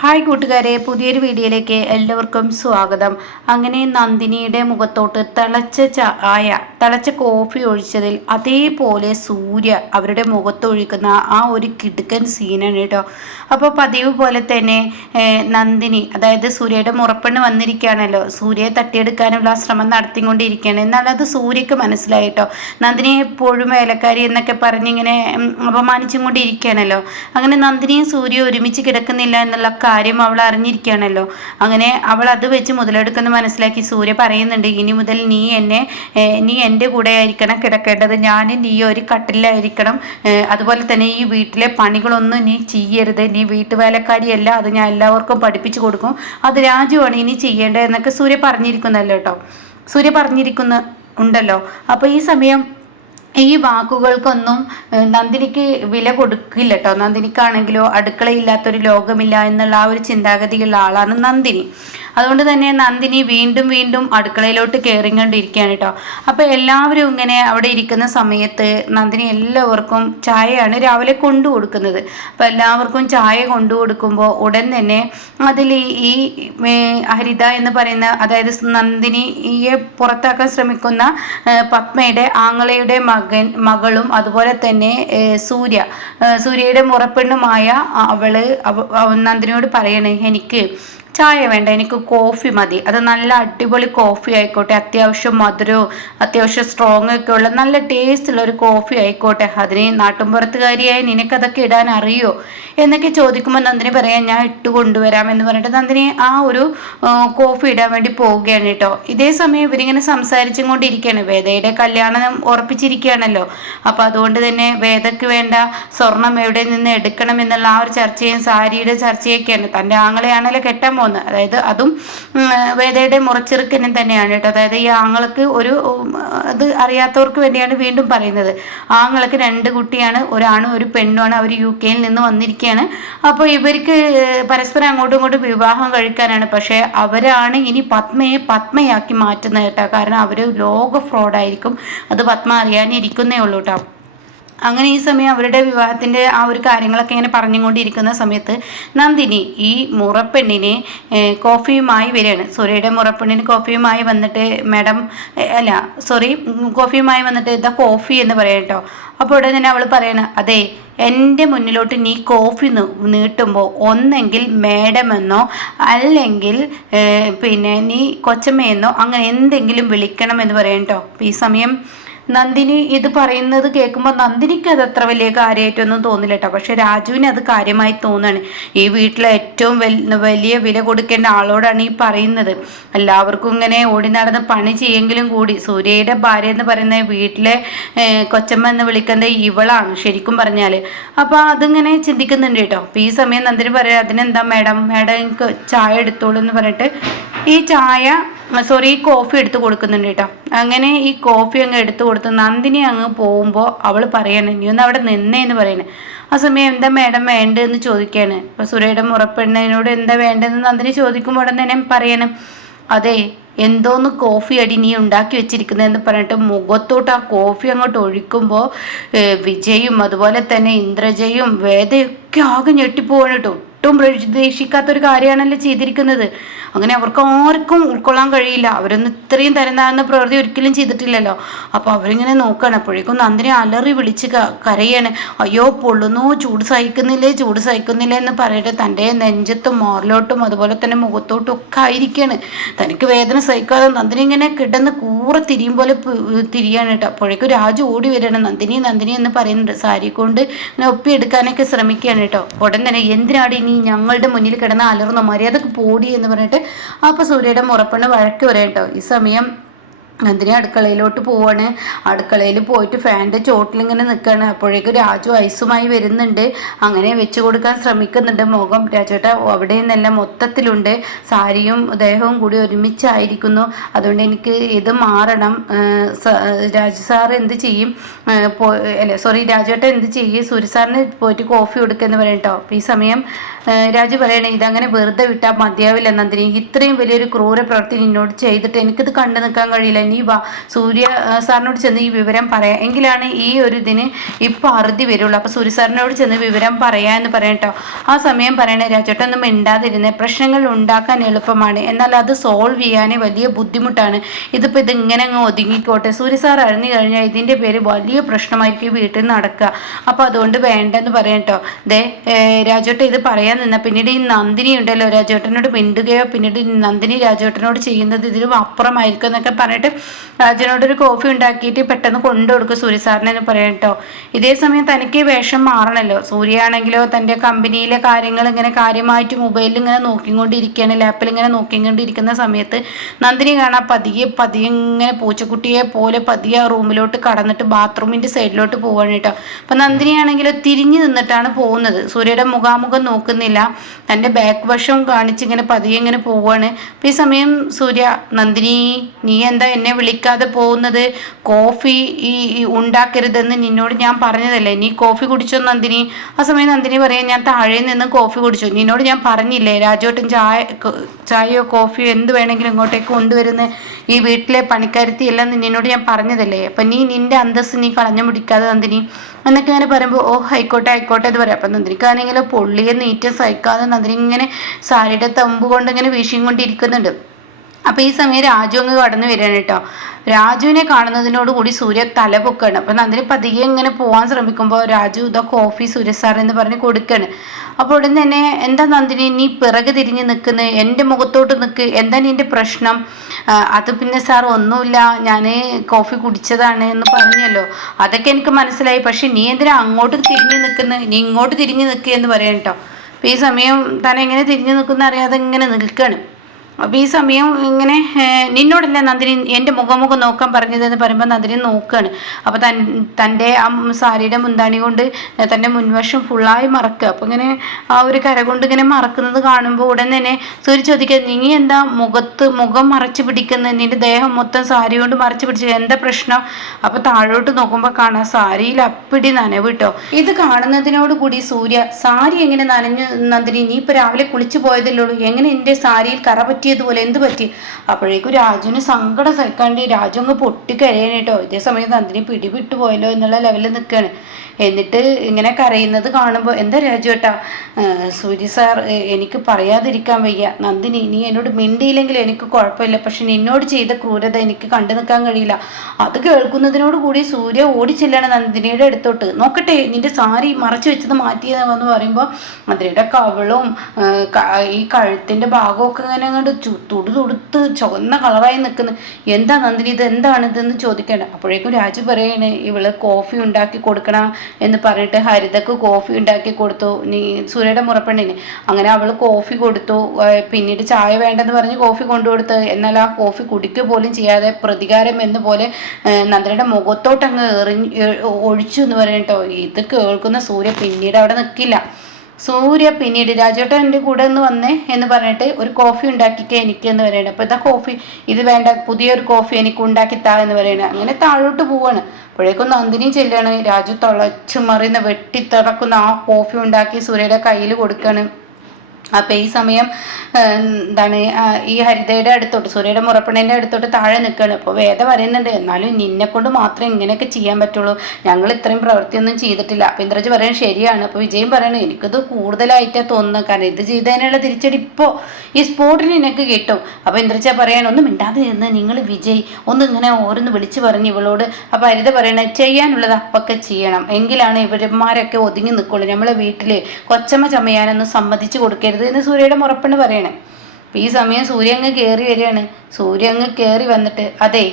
Hi കൂട്ടുകാരെ, പുതിയൊരു വീഡിയോയിലേക്ക് എല്ലാവർക്കും സ്വാഗതം. അങ്ങനെ നന്ദിനിയുടെ മുഖത്തോട്ട് തിളച്ച കോഫി ഒഴിച്ചതിൽ അതേപോലെ സൂര്യ അവരുടെ മുഖത്തൊഴിക്കുന്ന ആ ഒരു കിടുക്കൻ സീനാണ് കേട്ടോ. അപ്പോൾ പതിവ് പോലെ തന്നെ നന്ദിനി, അതായത് സൂര്യയുടെ മുറപ്പെണ്ണ് വന്നിരിക്കുകയാണല്ലോ, സൂര്യയെ തട്ടിയെടുക്കാനുള്ള ശ്രമം നടത്തിക്കൊണ്ടിരിക്കുകയാണ്. എന്നാൽ അത് സൂര്യക്ക് മനസ്സിലായി കേട്ടോ. നന്ദിനി എപ്പോഴും വേലക്കാരി എന്നൊക്കെ പറഞ്ഞിങ്ങനെ അപമാനിച്ചും കൊണ്ടിരിക്കുകയാണല്ലോ. അങ്ങനെ നന്ദിനിയും സൂര്യ ഒരുമിച്ച് കിടക്കുന്നില്ല എന്നുള്ള കാര്യം അവൾ അറിഞ്ഞിരിക്കുകയാണല്ലോ. അങ്ങനെ അവൾ അത് വെച്ച് മുതലെടുക്കുന്ന മനസ്സിലാക്കി സൂര്യ പറയുന്നുണ്ട്, ഇനി മുതൽ നീ എൻ്റെ കൂടെ ആയിരിക്കണം കിടക്കേണ്ടത്, ഞാൻ നീ ഒരു കട്ടിലായിരിക്കണം, അതുപോലെ തന്നെ ഈ വീട്ടിലെ പണികളൊന്നും നീ ചെയ്യരുത്, നീ വീട്ടുവേലക്കാരിയല്ല, അത് ഞാൻ എല്ലാവർക്കും പഠിപ്പിച്ചു കൊടുക്കും, അത് രാജുവാണ് ഇനി ചെയ്യേണ്ടത് എന്നൊക്കെ സൂര്യ പറഞ്ഞിരിക്കുന്നല്ലോ കേട്ടോ. സൂര്യ ഉണ്ടല്ലോ. അപ്പോൾ ഈ സമയം ഈ വാക്കുകൾക്കൊന്നും നന്ദിനിക്ക് വില കൊടുക്കില്ല കേട്ടോ. നന്ദിനിക്കാണെങ്കിലോ അടുക്കളയില്ലാത്തൊരു ലോകമില്ല എന്നുള്ള ആ ഒരു ചിന്താഗതിയുള്ള ആളാണ് നന്ദിനി. അതുകൊണ്ട് തന്നെ നന്ദിനി വീണ്ടും വീണ്ടും അടുക്കളയിലോട്ട് കയറിക്കൊണ്ടിരിക്കുകയാണ് കേട്ടോ. അപ്പോൾ എല്ലാവരും ഇങ്ങനെ അവിടെ ഇരിക്കുന്ന സമയത്ത് നന്ദിനി എല്ലാവർക്കും ചായയാണ് രാവിലെ കൊണ്ടു കൊടുക്കുന്നത്. അപ്പോൾ എല്ലാവർക്കും ചായ കൊണ്ടു കൊടുക്കുമ്പോൾ ഉടൻ തന്നെ അതിൽ ഈ ഹരിത എന്ന് പറയുന്ന, അതായത് നന്ദിനിയെ പുറത്താക്കാൻ ശ്രമിക്കുന്ന പത്മയുടെ ആങ്ങളയുടെ മകളും അതുപോലെ തന്നെ സൂര്യയുടെ മുറപ്പെണ്ണുമായ നന്ദിനിയോട് പറയണേ, എനിക്ക് ചായ വേണ്ട, എനിക്ക് കോഫി മതി, അത് നല്ല അടിപൊളി കോഫി ആയിക്കോട്ടെ, അത്യാവശ്യം മധുരവും അത്യാവശ്യം സ്ട്രോങ് ഒക്കെ ഉള്ള നല്ല ടേസ്റ്റുള്ള ഒരു കോഫി ആയിക്കോട്ടെ, അതിന് നാട്ടുമ്പുറത്തുകാരിയായി നിനക്കതൊക്കെ ഇടാൻ അറിയോ എന്നൊക്കെ ചോദിക്കുമ്പോൾ നന്ദിനി പറയാൻ ഞാൻ ഇട്ട് കൊണ്ടുവരാം എന്ന് പറഞ്ഞിട്ട് നന്ദിനി ആ ഒരു കോഫി ഇടാൻ വേണ്ടി പോവുകയാണ് കേട്ടോ. ഇതേ സമയം ഇവരിങ്ങനെ സംസാരിച്ചും കൊണ്ടിരിക്കുകയാണ്. വേദയുടെ കല്യാണം ഉറപ്പിച്ചിരിക്കുകയാണല്ലോ. അപ്പം അതുകൊണ്ട് തന്നെ വേദയ്ക്ക് വേണ്ട സ്വർണം എവിടെ നിന്ന് എടുക്കണം എന്നുള്ള ആ ഒരു ചർച്ചയും സാരിയുടെ ചർച്ചയൊക്കെയാണ്. തൻ്റെ ആങ്ങളെയാണല്ലോ കെട്ടാൻ പോകുന്നത്, അതായത് അതും വേദയുടെ മുറച്ചെറുക്കനും തന്നെയാണ് കേട്ടോ. അതായത് ഈ ആങ്ങൾക്ക് അത് അറിയാത്തവർക്ക് വേണ്ടിയാണ് വീണ്ടും പറയുന്നത്. ആങ്ങൾക്ക് 2 കുട്ടിയാണ്, ഒരാണും ഒരു പെണ്ണുമാണ്. അവർ UK നിന്ന് വന്നിരിക്കുകയാണ്. അപ്പോൾ ഇവർക്ക് പരസ്പരം അങ്ങോട്ടും ഇങ്ങോട്ടും വിവാഹം കഴിക്കാനാണ്. പക്ഷേ അവരാണ് ഇനി പത്മയെ പത്മയാക്കി മാറ്റുന്നത് കേട്ടോ. കാരണം അവർ ലോക ഫ്രോഡായിരിക്കും, അത് പത്മ അറിയാനിരിക്കുന്നേ ഉള്ളൂ കേട്ടോ. അങ്ങനെ ഈ സമയം അവരുടെ വിവാഹത്തിൻ്റെ ആ ഒരു കാര്യങ്ങളൊക്കെ ഇങ്ങനെ പറഞ്ഞുകൊണ്ടിരിക്കുന്ന സമയത്ത് നന്ദിനി ഈ മുറപ്പെണ്ണിന് കോഫിയുമായി വരികയാണ്. സൂര്യയുടെ മുറപ്പെണ്ണിന് കോഫിയുമായി വന്നിട്ട് കോഫിയുമായി വന്നിട്ട് ഇതാ കോഫി എന്ന് പറയാം കേട്ടോ. അപ്പോൾ ഉടനെ തന്നെ അവൾ പറയണ, അതെ, എൻ്റെ മുന്നിലോട്ട് നീ കോഫി നീട്ടുമ്പോൾ ഒന്നെങ്കിൽ മേഡമെന്നോ അല്ലെങ്കിൽ പിന്നെ നീ കൊച്ചമ്മയെന്നോ അങ്ങനെ എന്തെങ്കിലും വിളിക്കണം എന്ന് പറയാം കേട്ടോ. അപ്പോൾ ഈ സമയം നന്ദിനി ഇത് പറയുന്നത് കേൾക്കുമ്പോൾ നന്ദിനിക്ക് അത് അത്ര വലിയ കാര്യമായിട്ടൊന്നും തോന്നില്ല കേട്ടോ. പക്ഷെ രാജുവിന് അത് കാര്യമായി തോന്നുകയാണ്. ഈ വീട്ടിലെ ഏറ്റവും വലിയ വില കൊടുക്കേണ്ട ആളോടാണ് ഈ പറയുന്നത്. എല്ലാവർക്കും ഇങ്ങനെ ഓടി നടന്ന് പണി ചെയ്യെങ്കിലും കൂടി സൂര്യയുടെ ഭാര്യ എന്ന് പറയുന്ന വീട്ടിലെ കൊച്ചമ്മ എന്ന് വിളിക്കുന്നത് ഇവളാണ് ശരിക്കും പറഞ്ഞാൽ. അപ്പോൾ അതിങ്ങനെ ചിന്തിക്കുന്നുണ്ട് കേട്ടോ. അപ്പോൾ ഈ സമയം നന്ദിനി പറയാം, അതിനെന്താ മേഡം എനിക്ക് ചായ എടുത്തോളൂ എന്ന് പറഞ്ഞിട്ട് ഈ കോഫി എടുത്ത് കൊടുക്കുന്നുണ്ട് കേട്ടോ. അങ്ങനെ ഈ കോഫി അങ്ങ് എടുത്തു കൊടുത്ത് നന്ദിനി അങ്ങ് പോകുമ്പോൾ അവൾ പറയണേ, നീ ഒന്ന് അവിടെ നിന്നേന്ന് പറയണേ. ആ സമയം എന്താ മേഡം വേണ്ടതെന്ന് ചോദിക്കുകയാണ്. അപ്പോൾ സൂര്യയുടെ മുറപ്പെണ്ണതിനോട് എന്താ വേണ്ടതെന്ന് നന്ദിനി ചോദിക്കുമ്പോൾ ഉടൻ തന്നെ പറയണം, അതെ, എന്തോന്ന് കോഫി അടി നീ ഉണ്ടാക്കി വെച്ചിരിക്കുന്നതെന്ന് പറഞ്ഞിട്ട് മുഖത്തോട്ട് ആ കോഫി അങ്ങോട്ട് ഒഴിക്കുമ്പോൾ വിജയും അതുപോലെ തന്നെ ഇന്ദ്രജയും വേദയൊക്കെ ആകെ ഞെട്ടിപ്പോവാണ് കേട്ടോ. ഒട്ടും പ്രതീക്ഷിക്കാത്തൊരു കാര്യമാണല്ലോ ചെയ്തിരിക്കുന്നത്. അങ്ങനെ അവർക്ക് ആർക്കും ഉൾക്കൊള്ളാൻ കഴിയില്ല. അവരൊന്നും ഇത്രയും തരം പ്രവൃത്തി ഒരിക്കലും ചെയ്തിട്ടില്ലല്ലോ. അപ്പോൾ അവരിങ്ങനെ നോക്കുകയാണ്. അപ്പോഴേക്കും നന്ദിനി അലറി വിളിച്ച് കരയാണ്, അയ്യോ പൊള്ളുന്നു, ചൂട് സഹിക്കുന്നില്ല എന്ന് പറഞ്ഞിട്ട് തൻ്റെ നെഞ്ചത്തും മോറിലോട്ടും അതുപോലെ തന്നെ മുഖത്തോട്ടും ഒക്കെ ആയിരിക്കുകയാണ്. തനിക്ക് വേദന സഹിക്കാതെ നന്ദിനി ഇങ്ങനെ കിടന്ന് തിരിയും പോലെ തിരിയാണ് കേട്ടോ. അപ്പോഴേക്കും രാജു ഓടി വരികയാണ്. നന്ദിനി എന്ന് പറയുന്നുണ്ട്. സാരി കൊണ്ട് ഒപ്പിയെടുക്കാനൊക്കെ ശ്രമിക്കുകയാണ് കേട്ടോ. ഉടൻ തന്നെ എന്തിനാടി നീ ഞങ്ങളുടെ മുന്നിൽ കിടന്ന് അലർന്നു, മര്യാദക്ക് പോടി എന്ന് പറഞ്ഞിട്ട് അപ്പോൾ സൂര്യയുടെ മുറപ്പെണ്ണ് വഴക്ക് വരാം കേട്ടോ. ഈ സമയം നന്ദിനി അടുക്കളയിലോട്ട് പോവാണ്. അടുക്കളയിൽ പോയിട്ട് ഫാനിൻ്റെ ചോട്ടിലിങ്ങനെ നിൽക്കുകയാണ്. അപ്പോഴേക്കും രാജു ഐസുമായി വരുന്നുണ്ട്. അങ്ങനെ വെച്ച് കൊടുക്കാൻ ശ്രമിക്കുന്നുണ്ട്. മുഖം രാജുവേട്ട അവിടെ നിന്നെല്ലാം മൊത്തത്തിലുണ്ട്. സാരിയും ദേഹവും കൂടി ഒരുമിച്ചായിരിക്കുന്നു. അതുകൊണ്ട് എനിക്ക് ഇത് മാറണം. രാജു സാർ എന്ത് ചെയ്യും? രാജുവേട്ട എന്ത് ചെയ്യും? സൂര്യ സാറിന് പോയിട്ട് കോഫി കൊടുക്കുമെന്ന് പറയും കേട്ടോ. അപ്പോൾ ഈ സമയം രാജു പറയണേ, ഇതങ്ങനെ വെറുതെ വിട്ടാൽ മതിയാവില്ല നന്ദിനി, ഇത്രയും വലിയൊരു ക്രൂര പ്രവൃത്തി നിന്നോട് ചെയ്തിട്ട് എനിക്കിത് കണ്ടു നിൽക്കാൻ കഴിയില്ല, നീ വാ സൂര്യ സാറിനോട് ചെന്ന് ഈ വിവരം പറയാം, എങ്കിലാണ് ഈ ഒരു ഇതിന് ഇപ്പൊ അറുതി വരുള്ളൂ. അപ്പൊ സൂര്യ സാറിനോട് ചെന്ന് വിവരം പറയാന്ന് പറയട്ടോ. ആ സമയം പറയണേ രാജേട്ടൊന്നും മിണ്ടാതിരുന്നേ, പ്രശ്നങ്ങൾ ഉണ്ടാക്കാൻ എളുപ്പമാണ്, എന്നാൽ അത് സോൾവ് ചെയ്യാൻ വലിയ ബുദ്ധിമുട്ടാണ്. ഇത് ഇങ്ങനെ അങ്ങ് ഒതുങ്ങിക്കോട്ടെ. സൂര്യ സാർ അറിഞ്ഞു കഴിഞ്ഞാൽ ഇതിന്റെ പേര് വലിയ പ്രശ്നമായിരിക്കും വീട്ടിൽ നടക്കുക. അപ്പൊ അതുകൊണ്ട് വേണ്ടെന്ന് പറയട്ടോ. ദേ രാജേട്ടൻ ഇത് പറയാൻ നിന്ന പിന്നീട് ഈ നന്ദിനി ഉണ്ടല്ലോ രാജേട്ടനോട് മിണ്ടുകയോ പിന്നീട് നന്ദിനി രാജേട്ടനോട് ചെയ്യുന്നത് ഇതിലും അപ്പുറമായിരിക്കും എന്നൊക്കെ പറഞ്ഞിട്ട് രാജനോടൊരു കോഫി ഉണ്ടാക്കിയിട്ട് പെട്ടെന്ന് കൊണ്ടു കൊടുക്കും സൂര്യ സാറിനെന്ന് പറയാം കേട്ടോ. ഇതേ സമയം തനിക്ക് വേഷം മാറണല്ലോ. സൂര്യ ആണെങ്കിലോ തൻ്റെ കമ്പനിയിലെ കാര്യങ്ങൾ ഇങ്ങനെ കാര്യമായിട്ട് മൊബൈലിൽ ഇങ്ങനെ നോക്കിക്കൊണ്ടിരിക്കുകയാണ്, ലാപ്പിൽ ഇങ്ങനെ നോക്കിക്കൊണ്ടിരിക്കുന്ന സമയത്ത് നന്ദിനി കാണാൻ പതിയെ ഇങ്ങനെ പൂച്ചക്കുട്ടിയെ പോലെ പതിയെ ആ റൂമിലോട്ട് കടന്നിട്ട് ബാത്റൂമിൻ്റെ സൈഡിലോട്ട് പോവാണ് കേട്ടോ. അപ്പം നന്ദിനിയാണെങ്കിലോ തിരിഞ്ഞു നിന്നിട്ടാണ് പോകുന്നത്, സൂര്യയുടെ മുഖാമുഖം നോക്കുന്നില്ല, തൻ്റെ ബാക്ക് വശം കാണിച്ചിങ്ങനെ പതിയെ ഇങ്ങനെ പോവാണ്. അപ്പം ഈ സമയം സൂര്യ, നന്ദിനി നീ എന്താ എന്നെ വിളിക്കാതെ പോകുന്നത്? കോഫി ഉണ്ടാക്കരുതെന്ന് നിന്നോട് ഞാൻ പറഞ്ഞതല്ലേ, നീ കോഫി കുടിച്ചോ നന്ദിനി? ആ സമയം നന്ദിനി പറയാം, ഞാൻ താഴെ നിന്ന് കോഫി കുടിച്ചു, നിന്നോട് ഞാൻ പറഞ്ഞില്ലേ രാജോട്ടൻ ചായയോ കോഫിയോ എന്ത് വേണമെങ്കിലും ഇങ്ങോട്ടേക്ക് കൊണ്ടുവരുന്ന ഈ വീട്ടിലെ പണിക്കാരത്തി എല്ലാം നിന്നോട് ഞാൻ പറഞ്ഞതല്ലേ, അപ്പം നീ നിന്റെ അന്തസ്സ് നീ കളഞ്ഞു മുടിക്കാതെ നന്ദിനി എന്നൊക്കെ ഇങ്ങനെ പറയുമ്പോൾ ഓ ആയിക്കോട്ടെ എന്ന് പറയാം. അപ്പം നന്ദിനിക്കാണെങ്കിലും പൊള്ളിയെ നീറ്റം സഹിക്കാതെ നന്ദിനി ഇങ്ങനെ സാരിയുടെ തമ്പ് കൊണ്ട് ഇങ്ങനെ വീശിയും കൊണ്ടിരിക്കുന്നുണ്ട്. അപ്പം ഈ സമയം രാജു അങ്ങ് കടന്നു വരികയാണ് കേട്ടോ. രാജുവിനെ കാണുന്നതിനോട് കൂടി സൂര്യ തല പൊക്കാണ്. അപ്പം നന്ദിനി പതിയെ ഇങ്ങനെ പോകാൻ ശ്രമിക്കുമ്പോൾ രാജു ഇതാ കോഫി സൂര്യ സാർ എന്ന് പറഞ്ഞ് കൊടുക്കാണ്. അപ്പോൾ ഉടൻ തന്നെ എന്താ നന്ദിനി നീ പിറകെ തിരിഞ്ഞ് നിൽക്കുന്നത്, എൻ്റെ മുഖത്തോട്ട് നിൽക്ക്, എന്താ നിൻ്റെ പ്രശ്നം? അത് പിന്നെ സാർ ഒന്നുമില്ല, ഞാൻ കോഫി കുടിച്ചതാണ് എന്ന് പറഞ്ഞല്ലോ, അതൊക്കെ എനിക്ക് മനസ്സിലായി, പക്ഷെ നീ എന്തിനാ അങ്ങോട്ട് തിരിഞ്ഞ് നിൽക്കുന്നത്, നീ ഇങ്ങോട്ട് തിരിഞ്ഞ് നിൽക്കുക എന്ന് പറയാം കേട്ടോ. അപ്പോൾ ഈ സമയം താൻ എങ്ങനെ തിരിഞ്ഞ് നിൽക്കുന്ന അറിയാതെ ഇങ്ങനെ നിൽക്കുകയാണ്. അപ്പോൾ ഈ സമയം ഇങ്ങനെ നിന്നോടല്ലേ നന്ദിനി എൻ്റെ മുഖമുഖം നോക്കാൻ പറഞ്ഞതെന്ന് പറയുമ്പോൾ നന്ദിനി നോക്കുകയാണ്. അപ്പോൾ തൻ്റെ ആ സാരിയുടെ മുന്താണി കൊണ്ട് തൻ്റെ മുൻവശം ഫുള്ളായി മറക്കുക. അപ്പോൾ ഇങ്ങനെ ആ ഒരു കര കൊണ്ട് ഇങ്ങനെ മറക്കുന്നത് കാണുമ്പോൾ ഉടൻ തന്നെ സൂര്യ ചോദിക്കുക, നീ എന്താ മുഖം മറച്ചു പിടിക്കുന്നത്, നിൻ്റെ ദേഹം മൊത്തം സാരി കൊണ്ട് മറച്ചു പിടിച്ചത്, എന്താ പ്രശ്നം? അപ്പോൾ താഴോട്ട് നോക്കുമ്പോൾ കാണാം സാരിയിൽ അപ്പിടി നനവ് കേട്ടോ. ഇത് കാണുന്നതിനോട് കൂടി സൂര്യ, സാരി എങ്ങനെ നനഞ്ഞു നന്ദിനി, നീ ഇപ്പോൾ രാവിലെ കുളിച്ചു പോയതല്ലേ ഉള്ളൂ, എങ്ങനെ എൻ്റെ സാരിയിൽ കറ പറ്റിയതുപോലെ എന്ത് പറ്റി? അപ്പോഴേക്കും രാജുവിന് സങ്കടം സഹിക്കാണ്ട് രാജു അങ്ങ് പൊട്ടിക്കരയാണ് കേട്ടോ. ഇതേ സമയം നന്ദിനി പിടിവിട്ടു പോയല്ലോ എന്നുള്ള ലെവലിൽ നിൽക്കുകയാണ്. എന്നിട്ട് ഇങ്ങനെ കരയുന്നത് കാണുമ്പോൾ എന്താ രാജു ഏട്ടാ? സൂര്യ സാർ എനിക്ക് പറയാതിരിക്കാൻ വയ്യ, നന്ദിനി നീ എന്നോട് മിണ്ടിയില്ലെങ്കിൽ എനിക്ക് കുഴപ്പമില്ല, പക്ഷെ നിന്നോട് ചെയ്ത ക്രൂരത എനിക്ക് കണ്ടു നിൽക്കാൻ കഴിയില്ല. അത് കേൾക്കുന്നതിനോട് കൂടി സൂര്യ ഓടിച്ചെല്ലാണ് നന്ദിനിയുടെ അടുത്തോട്ട്. നോക്കട്ടെ നിന്റെ സാരി മറച്ചു വെച്ചത് മാറ്റിയതെന്ന് പറയുമ്പോൾ നന്ദിനിയുടെ കവളും ഈ കഴുത്തിൻ്റെ ഭാഗമൊക്കെ ഇങ്ങനെ അങ്ങോട്ട് തുടുത്ത് ചുവന്ന കളറായി നിൽക്കുന്നു. എന്താ നന്ദിനി ഇത് എന്താണിതെന്ന് ചോദിക്കേണ്ട. അപ്പോഴേക്കും രാജു പറയാണ്, ഇവള് കോഫി ഉണ്ടാക്കി കൊടുക്കണം എന്ന് പറഞ്ഞിട്ട് ഹരിതക്ക് കോഫി ഉണ്ടാക്കി കൊടുത്തു, നീ സൂര്യയുടെ മുറപ്പെണ്ണിന്. അങ്ങനെ അവൾ കോഫി കൊടുത്തു. പിന്നീട് ചായ വേണ്ടെന്ന് പറഞ്ഞ് കോഫി കൊണ്ടുകൊടുത്ത്, എന്നാൽ ആ കോഫി കുടിക്കുക പോലും ചെയ്യാതെ പ്രതികാരം എന്ന പോലെ നന്ദിനിയുടെ മുഖത്തോട്ടങ്ങ് ഒഴിച്ചു എന്ന് പറയട്ടോ. ഇത് കേൾക്കുന്ന സൂര്യ പിന്നീട് അവിടെ നിൽക്കില്ല. സൂര്യ പിന്നീട് രാജേട്ടൻ എൻ്റെ കൂടെ ഒന്ന് വന്നേ എന്ന് പറഞ്ഞിട്ട് ഒരു കോഫി ഉണ്ടാക്കിക്കേ എനിക്ക് എന്ന് പറയണേ. അപ്പോൾ ഇതാ കോഫി, ഇത് വേണ്ട പുതിയൊരു കോഫി എനിക്ക് ഉണ്ടാക്കി താ എന്ന് പറയണേ. അങ്ങനെ താഴോട്ട് പോവാണ്. അപ്പോഴേക്കും നന്ദിനി ചെല്ലാണ്. രാജു തളച്ചു മറിയുന്ന വെട്ടിത്തിടക്കുന്ന ആ കോഫി ഉണ്ടാക്കി സൂര്യയുടെ കയ്യിൽ കൊടുക്കുകയാണ്. അപ്പം ഈ സമയം എന്താണ് ഈ ഹരിതയുടെ അടുത്തോട്ട് സൂര്യയുടെ മുറപ്പെണ്ണിൻ്റെ അടുത്തോട്ട് താഴെ നിൽക്കുകയാണ്. അപ്പോൾ വേദ പറയുന്നുണ്ട്, എന്നാലും നിന്നെ കൊണ്ട് മാത്രമേ ഇങ്ങനെയൊക്കെ ചെയ്യാൻ പറ്റുള്ളൂ, ഞങ്ങൾ ഇത്രയും പ്രവൃത്തിയൊന്നും ചെയ്തിട്ടില്ല. അപ്പം ഇന്ദ്രജ് പറയുന്നത് ശരിയാണ്. അപ്പോൾ വിജയം പറയണു, എനിക്കിത് കൂടുതലായിട്ടാണ് തോന്നുന്നത്, കാരണം ഇത് ചെയ്തതിനുള്ള തിരിച്ചടി ഇപ്പോൾ ഈ സ്പോട്ടിന് നിനക്ക് കിട്ടും. അപ്പോൾ ഇന്ദ്രജ പറയണം, ഒന്നും മിണ്ടാതെ ഇരുന്ന് നിങ്ങൾ വിജയ് ഒന്ന് ഇങ്ങനെ ഓരോന്ന് വിളിച്ചു പറഞ്ഞു ഇവളോട്. അപ്പോൾ ഹരിത പറയണത് ചെയ്യാനുള്ളത് അപ്പൊക്കെ ചെയ്യണം, എങ്കിലാണ് ഇവരന്മാരൊക്കെ ഒതുങ്ങി നിൽക്കുള്ളൂ, നമ്മളെ വീട്ടിൽ കൊച്ചമ്മ ചമയാനൊന്നും സമ്മതിച്ചു കൊടുക്കരുത് എന്ന് സൂര്യയുടെ മുറപ്പെണ്ണ് പറയണേ. അപ്പം ഈ സമയം സൂര്യ അങ്ങ് കയറി വരികയാണ്. സൂര്യ അങ്ങ് കയറി വന്നിട്ട്, അതെ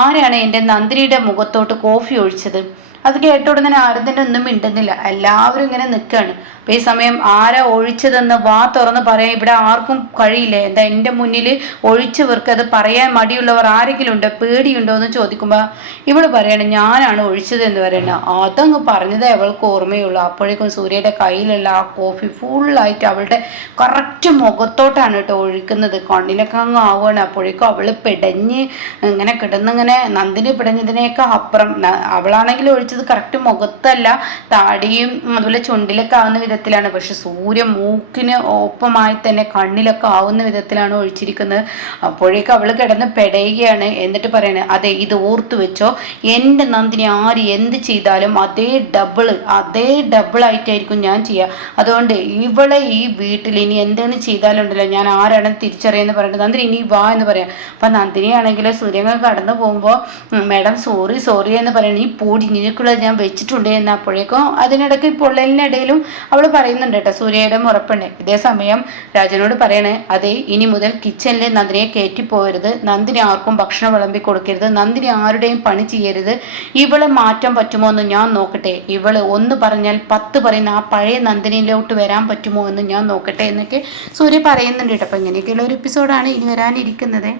ആരാണ് എൻ്റെ നന്ദിനിയുടെ മുഖത്തോട്ട് കോഫി ഒഴിച്ചത്? അത് കേട്ട ഉടനെ ആരും തന്നെ ഒന്നും മിണ്ടുന്നില്ല, എല്ലാവരും ഇങ്ങനെ നിൽക്കുകയാണ്. അപ്പം ഈ സമയം ആരാ ഒഴിച്ചതെന്ന് വാ തുറന്ന് പറയാൻ ഇവിടെ ആർക്കും കഴിയില്ല. എന്താ എൻ്റെ മുന്നിൽ ഒഴിച്ചവർക്ക് അത് പറയാൻ മടിയുള്ളവർ ആരെങ്കിലും ഉണ്ടോ, പേടിയുണ്ടോ എന്ന് ചോദിക്കുമ്പോൾ ഇവള് പറയണം ഞാനാണ് ഒഴിച്ചത് എന്ന് പറയണം. അതങ്ങ് പറഞ്ഞതേ അവൾക്ക് ഓർമ്മയുള്ളൂ. അപ്പോഴേക്കും സൂര്യയുടെ കയ്യിലുള്ള ആ കോഫി ഫുള്ളായിട്ട് അവളുടെ കറക്റ്റ് മുഖത്തോട്ടാണ് കേട്ടോ ഒഴിക്കുന്നത്. കണ്ണിലൊക്കെ അങ്ങ് ആവുകയാണ്. അപ്പോഴേക്കും അവള് പിടഞ്ഞ് ഇങ്ങനെ കിടന്നിങ്ങനെ നന്ദിനി പിടഞ്ഞതിനേക്കാൾ അപ്പുറം അവളാണെങ്കിൽ ഒഴിച്ചത് വെച്ചത് കറക്റ്റ് മുഖത്തല്ല, താടിയും അതുപോലെ ചുണ്ടിലൊക്കെ ആവുന്ന വിധത്തിലാണ്. പക്ഷെ സൂര്യ മൂക്കിന് ഒപ്പമായി തന്നെ കണ്ണിലൊക്കെ ആവുന്ന വിധത്തിലാണ് ഒഴിച്ചിരിക്കുന്നത്. അപ്പോഴേക്കും അവള് കിടന്ന് പെടയുകയാണ്. എന്നിട്ട് പറയണേ, അതെ ഇത് ഓർത്തു വെച്ചോ, എൻ്റെ നന്ദിനി ആര് എന്ത് ചെയ്താലും അതേ ഡബിൾ ആയിട്ടായിരിക്കും ഞാൻ ചെയ്യുക. അതുകൊണ്ട് ഇവളെ ഈ വീട്ടിൽ ഇനി എന്തെങ്കിലും ചെയ്താലുണ്ടല്ലോ ഞാൻ ആരാണെന്ന് തിരിച്ചറിയാന്ന് പറഞ്ഞിട്ട് നന്ദിനി ഇനി വാ എന്ന് പറയാം. അപ്പൊ നന്ദിനി ആണെങ്കിൽ സൂര്യങ്ങൾ കടന്നു പോകുമ്പോൾ മാഡം സോറി എന്ന് പറയണ, ഈ പൂടി നിനക്കുള്ളത് ഞാൻ വെച്ചിട്ടുണ്ട് എന്ന്. അപ്പോഴേക്കും അതിനിടയ്ക്ക് പൊള്ളലിനിടയിലും അവൾ പറയുന്നുണ്ട് കേട്ടോ, സൂര്യയുടെ മുറപ്പുണ്ട്. ഇതേ സമയം രാജനോട് പറയണേ, അതെ ഇനി മുതൽ കിച്ചണിൽ നന്ദിനിയെ കയറ്റിപ്പോകരുത്, നന്ദിനി ആർക്കും ഭക്ഷണം വിളമ്പി കൊടുക്കരുത്, നന്ദിനി ആരുടെയും പണി ചെയ്യരുത്, ഇവളെ മാറ്റാൻ പറ്റുമോ എന്ന് ഞാൻ നോക്കട്ടെ, ഇവള് ഒന്ന് പറഞ്ഞാൽ 10 പറയുന്ന ആ പഴയ നന്ദിനിയിലോട്ട് വരാൻ പറ്റുമോ എന്ന് ഞാൻ നോക്കട്ടെ എന്നൊക്കെ സൂര്യ പറയുന്നുണ്ട് കേട്ടോ. അപ്പൊ ഇങ്ങനെയൊക്കെയുള്ള ഒരു എപ്പിസോഡാണ് ഇനി വരാനിരിക്കുന്നത്.